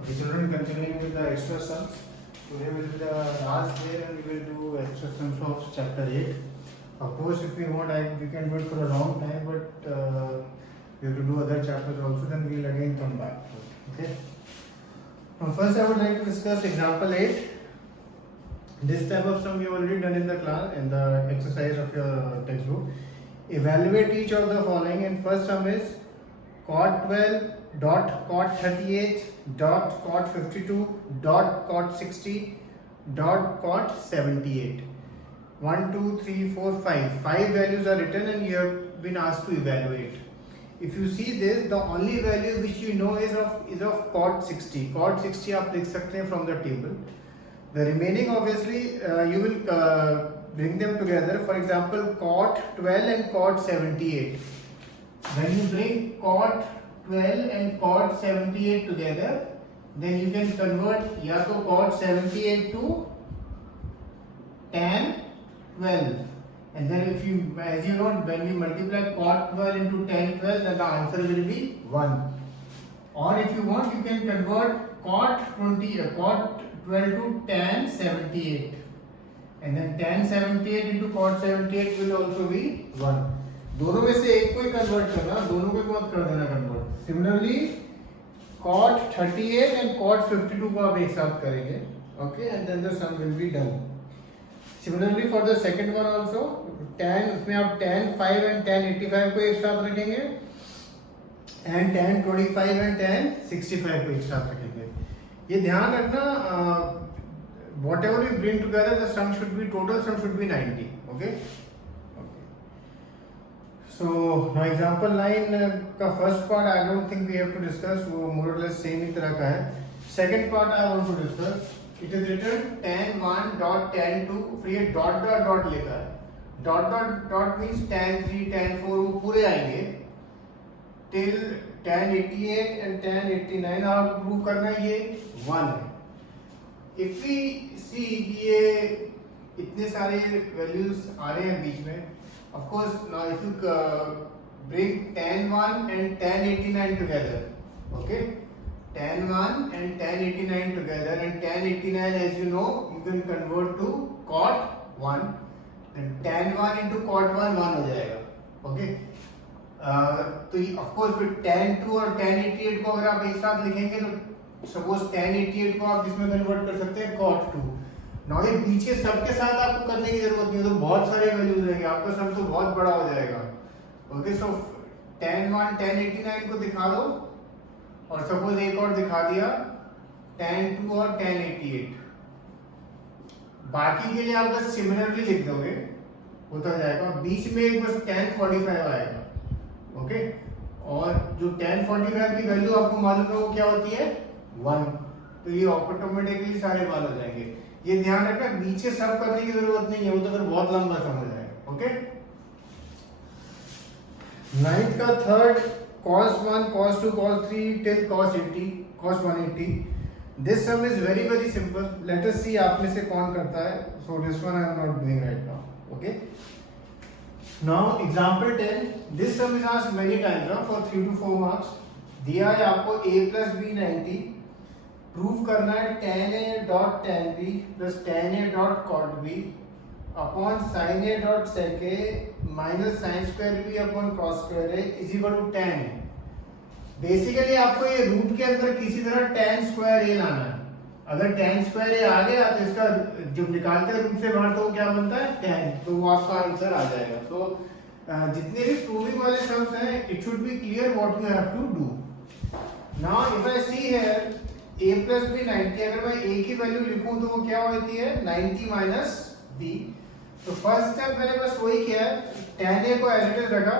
Okay, children, continuing with the extra sums. Today will be the last day and we will do extra sums of chapter 8. Of course, if we want, we can do it for a long time, but we have to do other chapters also, then we will again come back. Okay. Now, first, I would like to discuss example 8. This type of sum you have already done in the class, in the exercise of your textbook. Evaluate each of the following, and first sum is cot 12 dot cot 38 dot cot 52 dot cot 60 dot cot 78. 1 2 3 4 5 values are written and you have been asked to evaluate. If you see this, the only value which you know is of cot 60. Cot 60 आप लिख सकते हैं from the table. The remaining obviously you will bring them together. For example, cot 12 and cot 78. When you bring cot 12 and cot 78 together, then you can convert या तो cot 78 to tan 12. And then if you, as you know, when we multiply cot 12 into tan 12, then the answer will be 1. Or if you want, you can convert cot 12 to tan 78. And then tan 78 into cot 78 will also be 1. दोनों में से एक को ही convert करना, दोनों को मत कर देना convert. Similarly cot 38 and cot 52 को आप एक साथ करेंगे. Okay, and then the sum will be done. Similarly for the second one also, tan, उसमें आप tan 5 and tan 85 को एक साथ रखेंगे and tan 25 and tan 65 को एक साथ रखेंगे. ये ध्यान रखना, whatever you bring together, the sum should be, total sum should be 90. Okay. So now example 9 का first part I don't think we have to discuss, वो more or less same ही तरह का है. Second part I want to discuss. It is written tan 1 dot tan 2, फिर ये dot dot dot लिखा है. Dot dot dot means tan 3, tan 4 वो पूरे आएंगे till tan 88 and tan 89. आप प्रूव करना ये 1 है. If we see कि ये इतने सारे values आ रहे हैं बीच में, of course now if you bring tan 1 and tan 89 together, okay, tan 1 and tan 89 together, and tan 89 as you know you can convert to cot 1, then tan 1 into cot 1 1 हो जाएगा. Okay. तो of course फिर tan 2 और tan 88 को अगर आप एक साथ लिखेंगे तो suppose tan 88 को आप इसमें कन्वर्ट कर सकते हैं cot 2. ना ये पीछे सबके साथ आपको करने की जरूरत नहीं है, तो बहुत सारे वैल्यूज रहेंगे, आपका सम तो बहुत बड़ा हो जाएगा. ओके, सो tan 1 tan 89 को दिखा दो और सपोज एक और दिखा दिया tan 2 और tan 88. बाकी के लिए आप बस सिमिलरली लिख दोगे, होता जाएगा. बीच में एक बस tan 45 आएगा. ओके, और जो tan 45 की वैल्यू आपको मालूम है वो क्या होती है 1, तो ये ऑटोमेटिकली सारे मान हो जाएंगे. ये ध्यान रखना, नीचे सब करने की जरूरत नहीं है, वो तो फिर बहुत लंबा सम हो जाएगा. ओके. नाइन्थ का third cos 1 cos 2 cos 3 till cos 80 cos 180. This sum is very very simple. Let us see आप में से कौन करता है. So this one I am not doing right now. Okay. Now example 10. This sum is asked many times for 3 to 4 marks. दिया है आपको a plus b 90. Prove करना है tan a dot tan b plus tan a dot cot b upon sin a dot sec a minus sin square b upon cos square a is equal to tan a. Basically आपको ये root के अंदर किसी तरह tan square a लाना है. अगर tan square a आ गया तो इसका जब निकालते हैं रूट से बाहर तो वो क्या बनता है tan, तो वो आपका आंसर आ जाएगा. तो जितने भी प्रूविंग वाले सम्स हैं, it should be clear what you have to do. Now if I see here a plus b 90, अगर मैं a की वैल्यू लिखूं तो वो क्या होती है 90 माइनस b. तो फर्स्ट स्टेप मैंने बस वही किया है, tan a को एज इट इज रखा,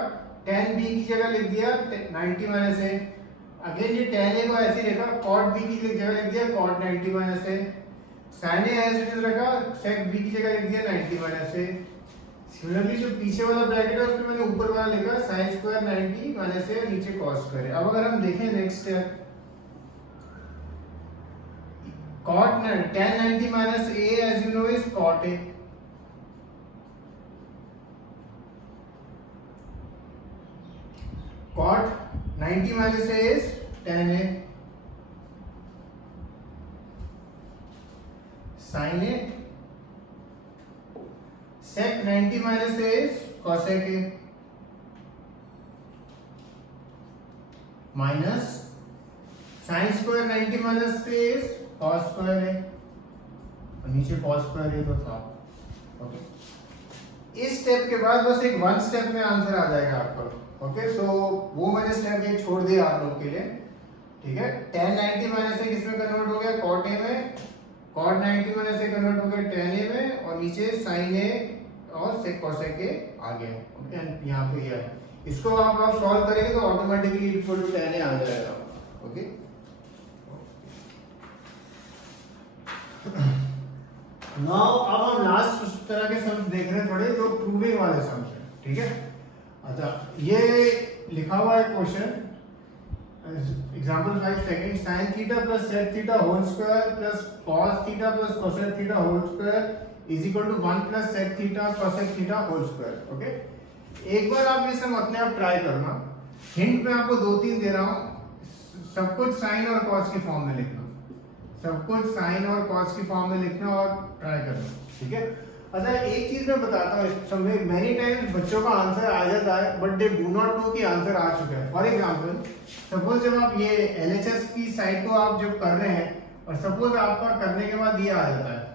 tan b की जगह लिख दिया 90 माइनस a. अगेन ये tan a को ऐसे ही रखा, cot b की जगह लिख दिया cot 90 minus a. sin a as it is रखा, sec b की जगह लिख दिया 90 माइनस a. सिमिलरली जो पीछे वाला ब्रैकेट है उसमें मैंने ऊपर वाला लिखा sin स्क्वायर 90 माइनस a, नीचे cos स्क्वायर. अब अगर हम देखें next step, cot tan 90 minus a as you know is cot a. Cot 90 minus a is tan a. Sine A, sec 90 minus a is cosec a, minus sin square 90 minus a is cos square a, और नीचे cos square a तो था। Okay, इस step के बाद बस एक one step में आंसर आ जाएगा आपका। ओके, सो वो मैंने स्टेप एक छोड़ दिया आप लोग के लिए, ठीक है। tan 90 माइनस ए किसमें कन्वर्ट हो गया, cot a में, cot 90 माइनस ए कन्वर्ट हो गया tan a में, और नीचे sin a और sec cosec a आ गया। ओके, एंड यहाँ पे ये है, इसको आप सॉल्व करेंगे तो automatically equal to tan a आ जाएगा। ओके, नाउ अब हम लास्ट उस तरह के सम्स देख रहे हैं थोड़े जो प्रूविंग वाले सम्स हैं, ठीक है। अच्छा, ये लिखा हुआ है question, example 5 second, sin theta plus sec theta whole square plus cos theta plus cosec theta whole square is equal to 1 plus sec theta cosec theta whole square. Okay, एक बार आप ये सब अपने आप ट्राई करना, हिंट में आपको 2-3 दे रहा हूं, सब कुछ साइन और कॉस की फॉर्म में लिखना, सब कुछ साइन और कॉस की फॉर्म में लिखना और ट्राई करना, ठीक है। अच्छा, एक चीज मैं बताता हूँ, समझे, मेनी टाइम्स बच्चों का आंसर आ जाता है but they do not know कि आंसर आ चुका है। फॉर एग्जांपल, सपोज जब आप ये एलएचएस की साइड को आप जब कर रहे हैं और सपोज आपका करने के बाद ये आ जाता है,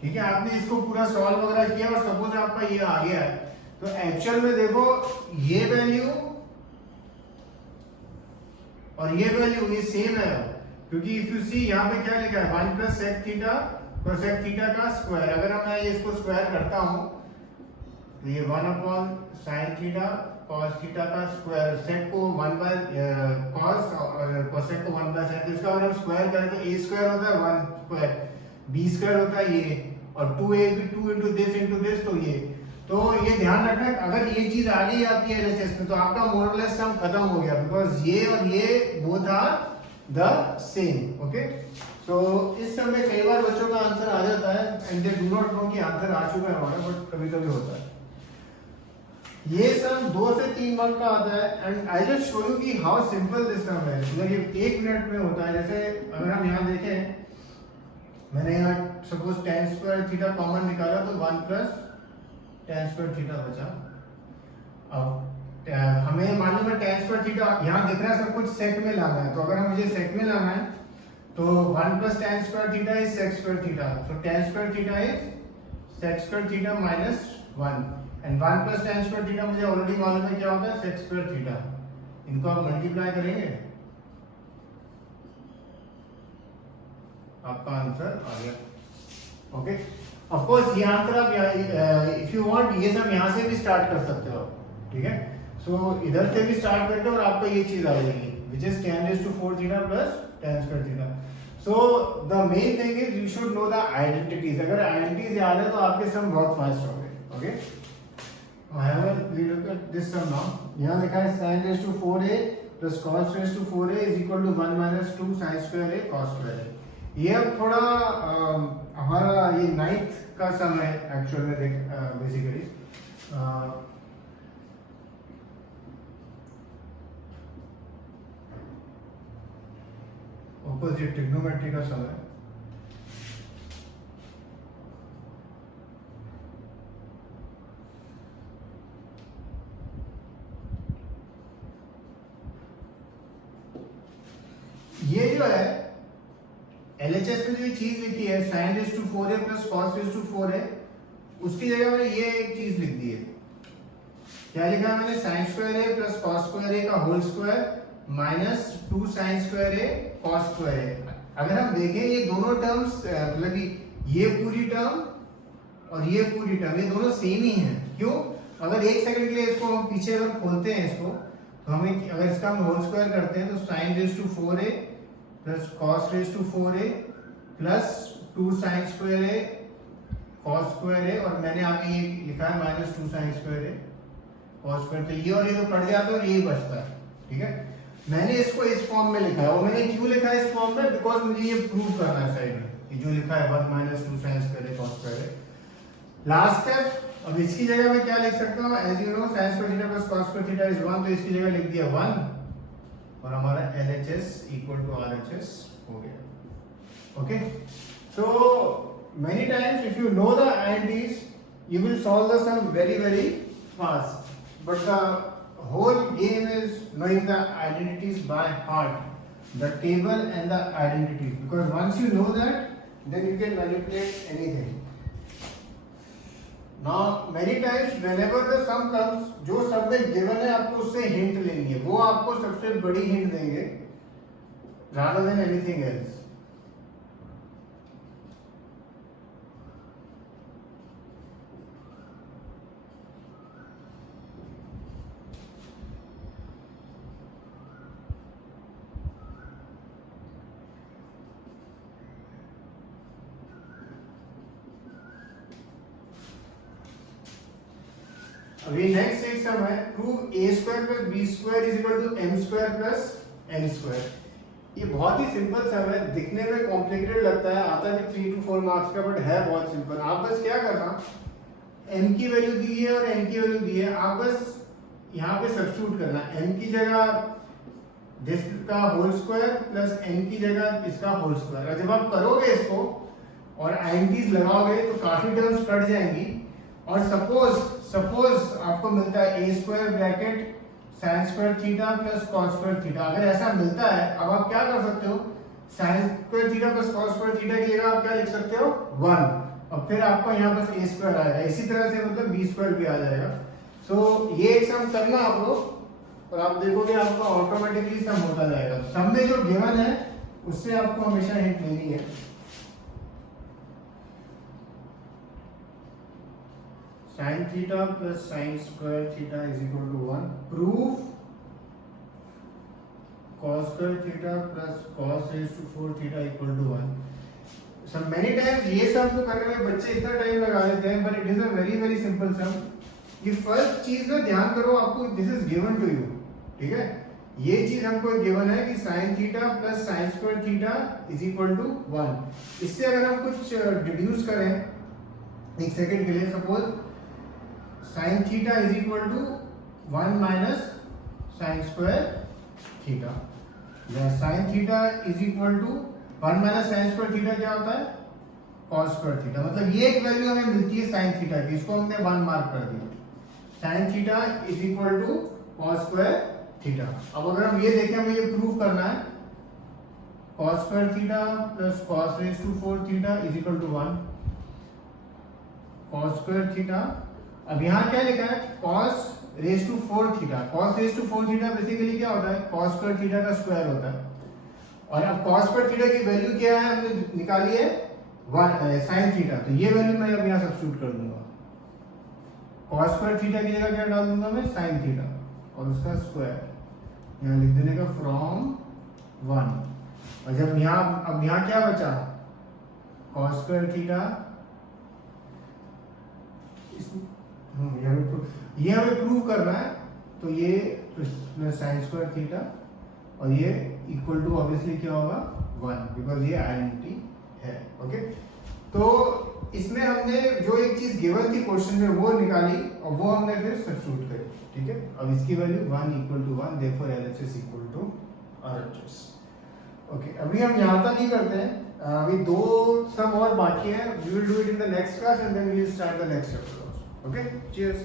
ठीक है, आपने इसको पूरा सॉल्व वगैरह किया और सपोज आपका ये आ गया है, तो एक्चुअल में देखो ये वैल्यू और ये वैल्यू ये सेम है, क्योंकि इफ यू सी यहाँ पे क्या लिखा है, 1 plus sec theta cosec theta का स्क्वायर। अगर मैं इसको स्क्वायर करता हूँ तो ये 1 upon sin theta cos theta का स्क्वायर, sec को 1 बाय cos और cosec को 1 बाय sin, तो इसका अगर हम स्क्वायर करें तो a स्क्वायर होता है 1 स्क्वायर, b स्क्वायर होता है ये, और 2 into this, तो ये, तो ये ध्यान रखना, अगर ये चीज आ गई आपकी एलएचएस में तो आपका मोर और लेस सम खत्म हो गया, बिकॉज ये और ये both are the same. Okay, तो इस सब में कई बार बच्चों का आंसर आ जाता है and they do not know कि आंसर आ चुका है हमारा, बट कभी कभी होता है। ये सम 2 से 3 मार्क का आता है and I just show you कि हाउ सिंपल दिस सम है, मतलब ये 1 मिनट में होता है। जैसे अगर हम यहाँ देखें, मैंने यहाँ suppose tan square theta common निकाला तो 1 प्लस tan स्क्वायर थीटा बचा। अब हमें मालूम है tan स्क्वायर थीटा यहाँ दिख रहा है, सब कुछ सेक में लाना है, तो अगर मुझे सेक में लाना है तो 1 plus tan square theta is sec square theta, so tan square theta is sec square theta minus 1 and 1 plus tan square theta मुझे ऑलरेडी मालूम है क्या होता है, sec स्क्वायर थीटा। इनको आप मल्टीप्लाई करेंगे, आपका आंसर आ गया। ओके, ऑफ कोर्स ये आंसर आप इफ यू वांट ये सब यहाँ से भी स्टार्ट कर सकते हो, ठीक है। सो इधर से भी स्टार्ट करके और आपका ये चीज आ जाएगी which is tan raised to 4 theta plus tan square theta. So the main thing is you should know the identities. अगर identities याद है तो आपके सम बहुत फास्ट होंगे। Okay, I have a look at this sum now. यहाँ लिखा है sin raised to 4a plus cos raised to 4a is equal to 1 minus 2 sin square a cos square a. ये अब थोड़ा हमारा ये 9th का सम है एक्चुअल में, देख बेसिकली ऑपोजिट ट्रिग्नोमेट्री का सम है। ये जो है एलएचएस में जो ये चीज लिखी है sin raised to 4a plus cos raised to 4a, उसकी जगह मैंने ये एक चीज लिख दी है। क्या लिखा है मैंने, sin square a plus cos square a का whole square minus 2 sin square a cos square a। अगर हम देखें ये दोनों टर्म्स, मतलब ये पूरी टर्म और ये पूरी टर्म, ये दोनों सेम ही हैं। क्यों? अगर एक सेकंड के लिए इसको हम पीछे अगर खोलते हैं इसको, तो हमें अगर इसका हम होल स्क्वायर करते हैं तो sin raised to 4a plus cos raised to 4a plus 2 sin square a cos square a, और मैंने आगे ये लिखा है minus 2 sin square a cos square, तो ये और ये तो कट जाता है और ये बचता है, ठीक है। मैंने इसको इस फॉर्म में लिखा है, और मैंने क्यों लिखा है इस फॉर्म में, बिकॉज मुझे ये प्रूव करना है साइड में, ये जो लिखा है 1 minus 2 sine square cos square. Last step, अब इसकी जगह मैं क्या लिख सकता हूँ, as you know sine square theta plus cos square theta is 1, तो इसकी जगह लिख दिया 1 और हमारा LHS इक्वल टू RHS हो गया। Okay, so many times if you know the INTs you will solve the sum very fast, but the whole game is knowing the identities by heart, the table and the identities, because once you know that then you can manipulate anything. Now many times whenever the sum comes, जो sum में given है आपको उससे hint लेनी है, वो आपको सबसे बड़ी hint देंगे rather than anything else. अभी नेक्स्ट एक सम है, prove a square plus b square is equal to m square plus n square. ये बहुत ही सिंपल सम है, दिखने में कॉम्प्लिकेटेड लगता है, आता है 3 to 4 मार्क्स का, बट है बहुत सिंपल। आप बस क्या करना, m की वैल्यू दी है और n की वैल्यू दी है, आप बस यहाँ पे सब्स्टिट्यूट करना, m की जगह दिस का होल स्क्वायर प्लस n की जगह इसका होल स्क्वायर। और जब आप करोगे इसको और आइडेंटिटीज लगाओगे तो काफी टर्म्स कट जाएंगी, और सपोज आपको मिलता है a square bracket sign square theta plus cos square theta. अगर ऐसा मिलता है, अब आप क्या कर सकते हो, sign square theta plus cos square theta की जगह आप क्या लिख सकते हो 1, और फिर आपको यहाँ बस a स्क्वायर आएगा, इसी तरह से मतलब b स्क्वायर भी आ जाएगा। सो ये एक सम करना आप लोग और आप देखोगे आपका ऑटोमेटिकली सम होता जाएगा। सम में जो गिवन है उससे आपको हमेशा हिंट लेनी है। Sine theta plus sine square theta is equal to 1, prove cos square theta plus cos raise to 4 theta equal to 1। Some many times ये सम तो करने में बच्चे इतना टाइम लगा देते हैं, but it is a very simple sum. ये फर्स्ट चीज में ध्यान करो, आपको this is given to you, ठीक है, ये चीज हमको गिवन है कि sine theta plus sine square theta is equal to 1। इससे अगर हम कुछ डिड्यूस करें एक सेकंड के लिए, suppose sine theta is equal to 1 minus sine square theta, या sine theta is equal to 1 minus sine square theta क्या होता है कॉस स्क्वायर थीटा। मतलब ये एक वैल्यू हमें मिलती है साइन थीटा की, इसको हमने 1 मार्क कर दिया। Sine theta is equal to cos square theta. अब अगर हम ये देखें, हमें ये प्रूव करना है, cos square theta plus cos raise to 4 theta is equal to 1, cos square theta. अब यहाँ क्या लिखा है, cos raise to 4 theta. Cos raise to 4 theta basically क्या होता है, कॉस स्क्वायर थीटा का स्क्वायर होता है। और अब कॉस स्क्वायर थीटा की वैल्यू क्या है, हमने निकाली है 1 साइन थीटा, तो ये वैल्यू मैं अब यहाँ सब्स्टिट्यूट कर दूंगा। कॉस स्क्वायर थीटा की जगह क्या डाल दूंगा मैं, साइन थीटा, और उसका स्क्वायर यहाँ लिख देने का फ्रॉम 1। और जब यहाँ, अब यहाँ क्या बचा, कॉस स्क्वायर थीटा, ये हमें प्रूव करना है, तो ये तो साइन स्क्वायर थीटा और ये इक्वल टू ऑब्वियसली क्या होगा 1, बिकॉज ये आइडेंटिटी है। ओके, तो इसमें हमने जो एक चीज गिवन थी क्वेश्चन में वो निकाली और वो हमने फिर सब्स्टिट्यूट करी, ठीक है। अब इसकी value 1 equal to 1, therefore LHS equal to RHS। Okay, अभी हम यहाँ तक ही करते हैं, अभी 2 सम और बाकी है। We will do it in the next class and then we will start the next chapter. Okay, cheers.